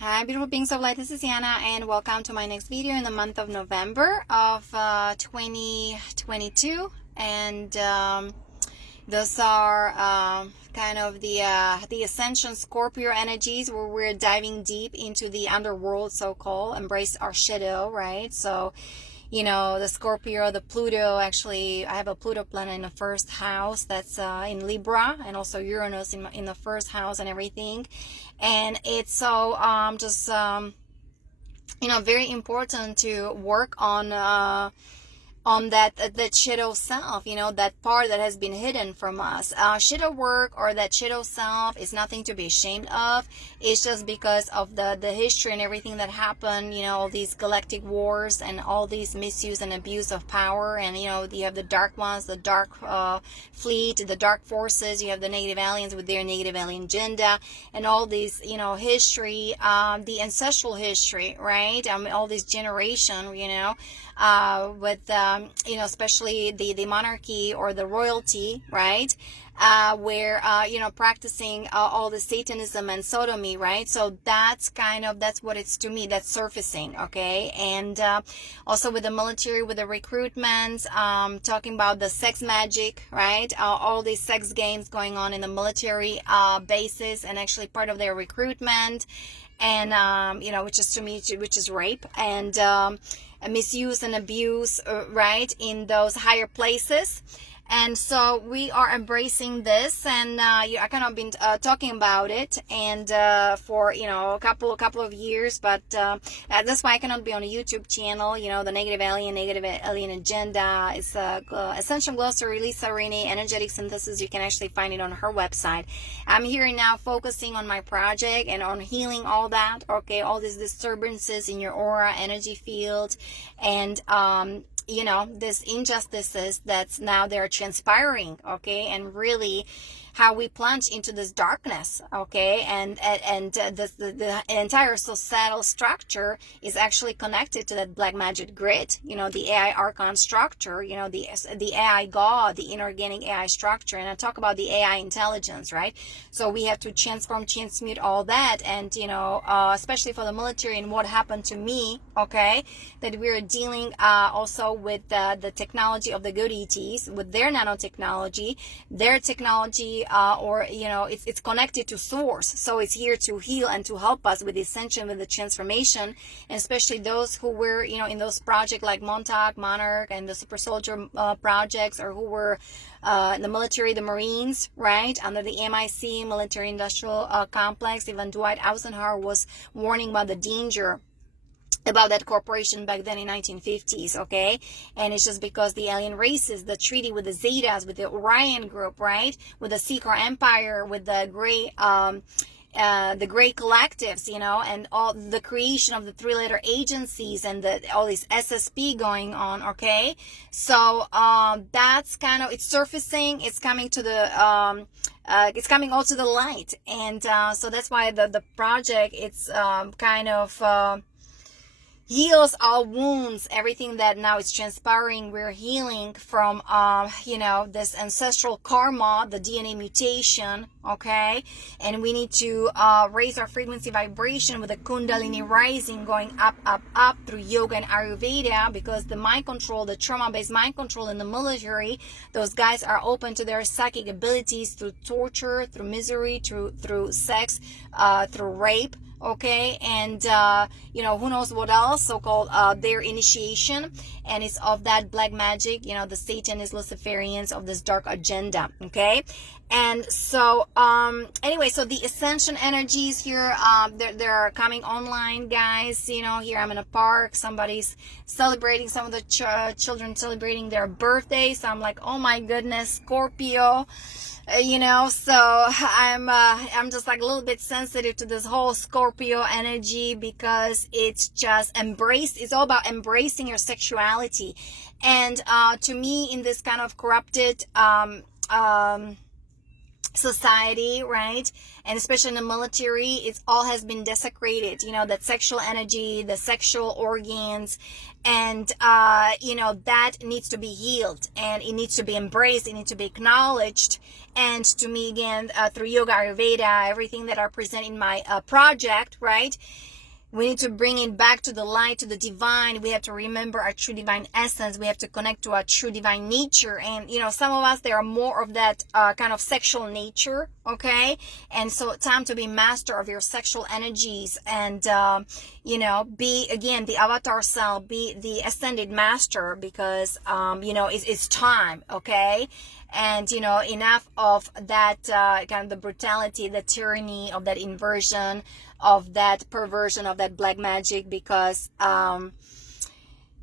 Hi beautiful beings of light, this is Yana and welcome to my next video in the month of November of 2022. And those are kind of the Ascension Scorpio energies, where we're diving deep into the underworld, so-called, embrace our shadow, right? So, you know, the Scorpio, the Pluto, actually, I have a Pluto planet in the first house that's in Libra, and also Uranus in the first house and everything. And it's so you know, very important to work on that shadow self, you know, that part that has been hidden from us. Shadow work or that shadow self is nothing to be ashamed of. It's just because of the history and everything that happened, you know, all these galactic wars and all these misuse and abuse of power. And, you know, you have the dark ones, the dark fleet, the dark forces, you have the negative aliens with their negative alien agenda, and all these, you know, history, the ancestral history, right? All this generation, you know, with you know, especially the monarchy or the royalty, right? Where you know, practicing all the Satanism and sodomy, right? So that's what it's, to me, that's surfacing, okay? And also with the military, with the recruitment, talking about the sex magic, right? All these sex games going on in the military bases, and actually part of their recruitment, and you know, which is, to me, which is rape and misuse and abuse, right, in those higher places. And so we are embracing this, and I kind of been talking about it, and for, you know, a couple of years, but that's why I cannot be on a YouTube channel. You know, the negative alien agenda is Ascension Glossary, Lisa Renee, energetic synthesis. You can actually find it on her website. I'm here now focusing on my project and on healing all that, okay, all these disturbances in your aura, energy field, and you know, these injustices that's now they're transpiring, okay, and really how we plunge into this darkness, okay, and the entire societal structure is actually connected to that black magic grid, you know, the AI archon structure, you know, the AI God, the inorganic AI structure. And I talk about the AI intelligence, right? So we have to transmute all that, and, you know, especially for the military and what happened to me, okay, that we're dealing also with the technology of the good ETs, with their nanotechnology, their technology, or, you know, it's connected to source, so it's here to heal and to help us with the ascension, with the transformation. And especially those who were, you know, in those projects like Monarch and the Super Soldier projects, or who were in the military, the Marines, right, under the MIC, military industrial complex. Even Dwight Eisenhower was warning about the danger about that corporation back then in 1950s, okay? And it's just because the alien races, the treaty with the Zetas, with the Orion group, right, with the Secret Empire, with the great collectives, you know, and all the creation of the three-letter agencies and all this SSP going on, okay? So that's kind of, it's surfacing, it's coming to the it's coming all to the light. And so that's why the project, it's kind of heals all wounds, everything that now is transpiring. We're healing from you know, this ancestral karma, the DNA mutation, okay? And we need to raise our frequency vibration with the Kundalini rising, going up through yoga and Ayurveda, because the mind control, the trauma-based mind control in the military, those guys are open to their psychic abilities through torture, through misery, through sex, through rape, okay, and you know, who knows what else, so-called their initiation. And it's of that black magic, you know, the Satanist Luciferians of this dark agenda, okay? And so anyway, so the ascension energies here, they're coming online, guys. You know, here I'm in a park, somebody's celebrating, some of the children celebrating their birthday, so I'm like, oh my goodness, Scorpio. You know, so I'm just like a little bit sensitive to this whole Scorpio energy, because it's just it's all about embracing your sexuality. And to me, in this kind of corrupted society, right? And especially in the military, it's all has been desecrated, you know, that sexual energy, the sexual organs, and you know, that needs to be healed, and it needs to be embraced, it needs to be acknowledged. And to me, again, through yoga, ayurveda, everything that I present in my project, right, we need to bring it back to the light, to the divine. We have to remember our true divine essence. We have to connect to our true divine nature. And, you know, some of us, there are more of that kind of sexual nature, okay? And so time to be master of your sexual energies and, you know, be, again, the avatar self, be the ascended master, because, you know, it's time, okay? And, you know, enough of that kind of the brutality, the tyranny, of that inversion, of that perversion, of that black magic, because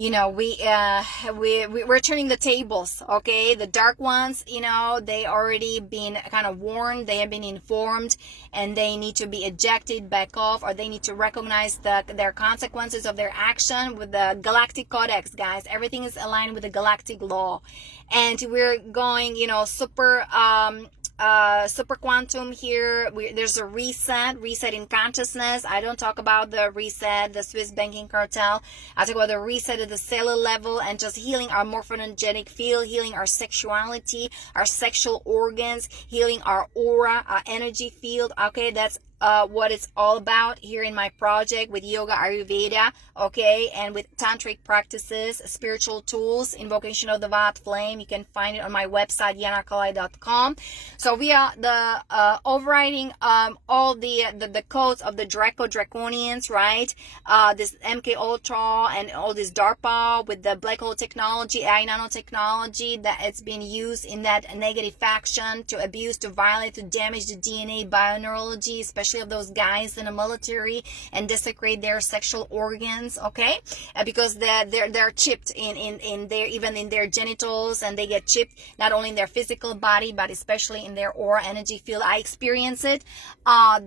you know, we're turning the tables, okay? The dark ones, you know, they already been kind of warned, they have been informed, and they need to be ejected, back off, or they need to recognize their consequences of their action with the Galactic Codex, guys. Everything is aligned with the Galactic Law. And we're going, you know, super quantum here. There's a reset in consciousness. I don't talk about the reset, the Swiss banking cartel. I talk about the reset at the cellular level and just healing our morphogenetic field, healing our sexuality, our sexual organs, healing our aura, our energy field. Okay, that's what it's all about here in my project with yoga, ayurveda, okay, and with tantric practices, spiritual tools, invocation of the violet flame. You can find it on my website, yanakalai.com. So we are the overriding all the codes of the Draconians, right? This MK Ultra and all this DARPA with the black hole technology, AI nanotechnology, that it's been used in that negative faction to abuse, to violate, to damage the DNA, bioneurology, especially of those guys in the military, and desecrate their sexual organs, okay? Because they're chipped in their, even in their genitals, and they get chipped not only in their physical body but especially in their aura energy field. I experience it.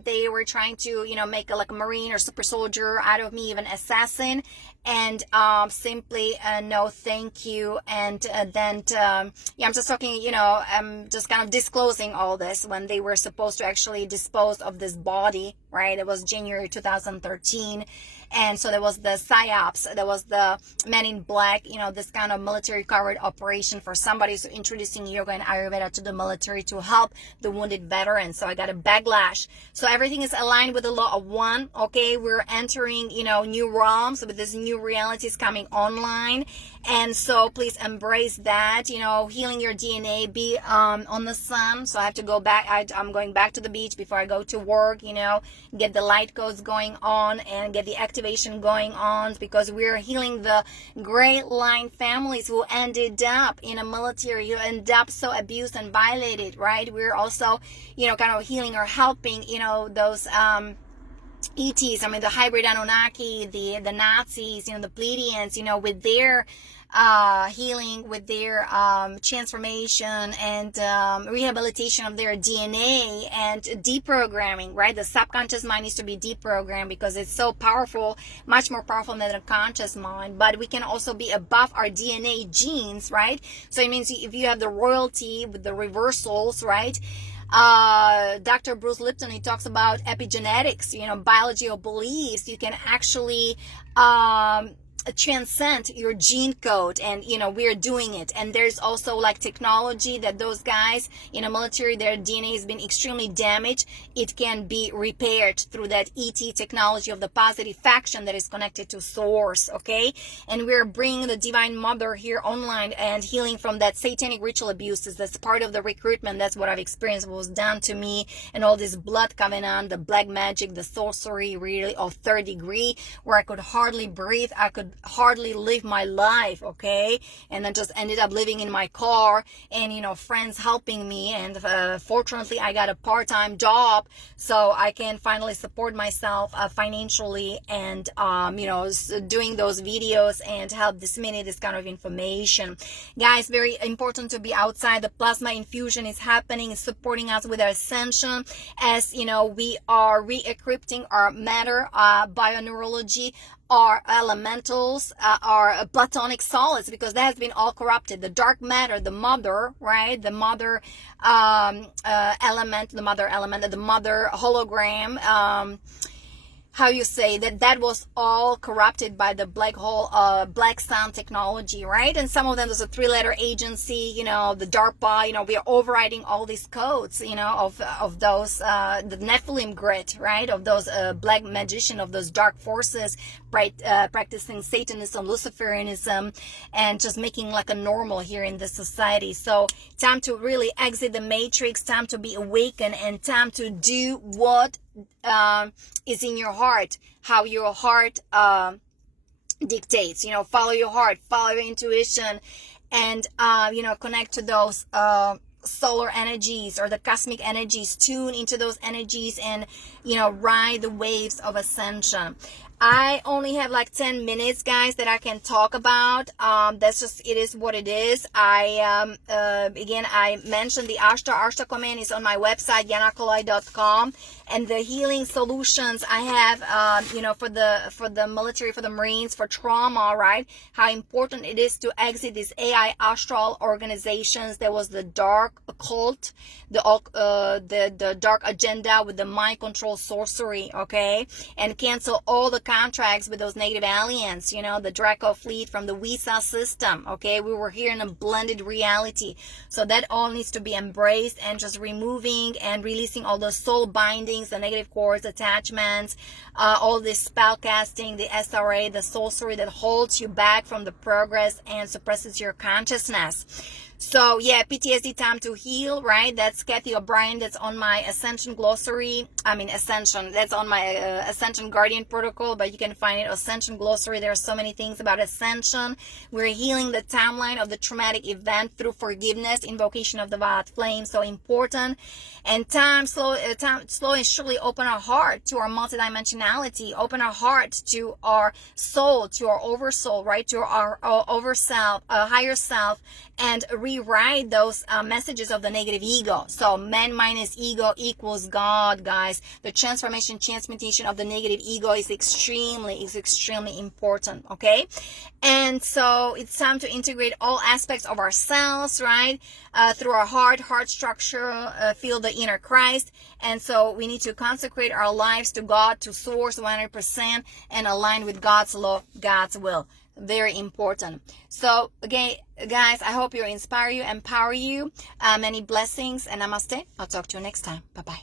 They were trying to, you know, make like a marine or super soldier out of me, even assassin, and simply no thank you. And then yeah, I'm just talking, you know, I'm just kind of disclosing all this when they were supposed to actually dispose of this body, right? It was January 2013. And so there was the PSYOPs, there was the Men in Black, you know, this kind of military covered operation for somebody who's introducing yoga and Ayurveda to the military to help the wounded veterans. So I got a backlash. So everything is aligned with the law of one, okay? We're entering, you know, new realms with this new realities coming online. And so please embrace that, you know, healing your DNA, be on the sun. So I have to go back. I'm going back to the beach before I go to work, you know, get the light codes going on and get the activation going on, because we're healing the great line families who ended up in a military, who ended up so abused and violated, right? We're also, you know, kind of healing or helping, you know, those ETs, I mean, the hybrid Anunnaki, the Nazis, you know, the Pleiadians, you know, with their healing, with their transformation and rehabilitation of their DNA and deprogramming, right? The subconscious mind needs to be deprogrammed because it's so powerful, much more powerful than the conscious mind. But we can also be above our DNA genes, right? So it means if you have the royalty with the reversals, right? Dr. Bruce Lipton, he talks about epigenetics, you know, biology of beliefs. You can actually transcend your gene code, and you know, we're doing it. And there's also like technology that those guys in the military, their DNA has been extremely damaged. It can be repaired through that ET technology of the positive faction that is connected to source, okay? And we're bringing the divine mother here online and healing from that satanic ritual abuses. That's part of the recruitment. That's what I've experienced, what was done to me, and all this blood coming on, the black magic, the sorcery really of third degree, where I could hardly breathe, I could hardly live my life, okay? And then just ended up living in my car, and you know, friends helping me, and fortunately I got a part-time job so I can finally support myself financially, and you know, doing those videos and help disseminate this kind of information. Guys, very important to be outside. The plasma infusion is happening, it's supporting us with our ascension, as you know, we are re-equipping our matter, bioneurology, are elementals, are platonic solids, because that has been all corrupted. The dark matter, the mother, right? The mother element, the mother hologram, how you say that was all corrupted by the black hole, black sun technology, right? And some of them, there's a 3-letter agency, you know, the DARPA, you know, we are overriding all these codes, you know, of those, the Nephilim grid, right? Of those black magician, of those dark forces, practicing Satanism, Luciferianism, and just making like a normal here in this society. So time to really exit the matrix, time to be awakened, and time to do what is in your heart, how your heart dictates. You know, follow your heart, follow your intuition, and you know, connect to those solar energies or the cosmic energies. Tune into those energies and, you know, ride the waves of ascension. I only have like 10 minutes, guys, that I can talk about. That's just, it is what it is. Again, I mentioned the Ashtar command is on my website, yanakolai.com, and the healing solutions I have, you know, for the military, for the Marines, for trauma, right? How important it is to exit these AI astral organizations. There was the dark occult, the dark agenda with the mind control sorcery, okay? And cancel all the contracts with those native aliens, you know, the Draco fleet from the Visa system, okay? We were here in a blended reality. So that all needs to be embraced, and just removing and releasing all those soul bindings, the negative cords, attachments, all this spell casting, the SRA, the sorcery that holds you back from the progress and suppresses your consciousness. So yeah, PTSD time to heal, right? That's Kathy O'Brien. That's on my Ascension glossary. Ascension. That's on my Ascension Guardian protocol, but you can find it Ascension glossary. There are so many things about Ascension. We're healing the timeline of the traumatic event through forgiveness, invocation of the violet flame. So important. And slow and surely open our heart to our multidimensionality. Open our heart to our soul, to our oversoul, right? To our overself, higher self, and rewrite those messages of the negative ego. So man minus ego equals God, guys. The transmutation of the negative ego is extremely important, okay? And so it's time to integrate all aspects of ourselves, right? Through our heart structure, feel the inner Christ. And so we need to consecrate our lives to God, to source 100%, and align with God's law, God's will. Very important. So again, guys, I hope you inspire you, empower you. Many blessings, and namaste. I'll talk to you next time. Bye-bye.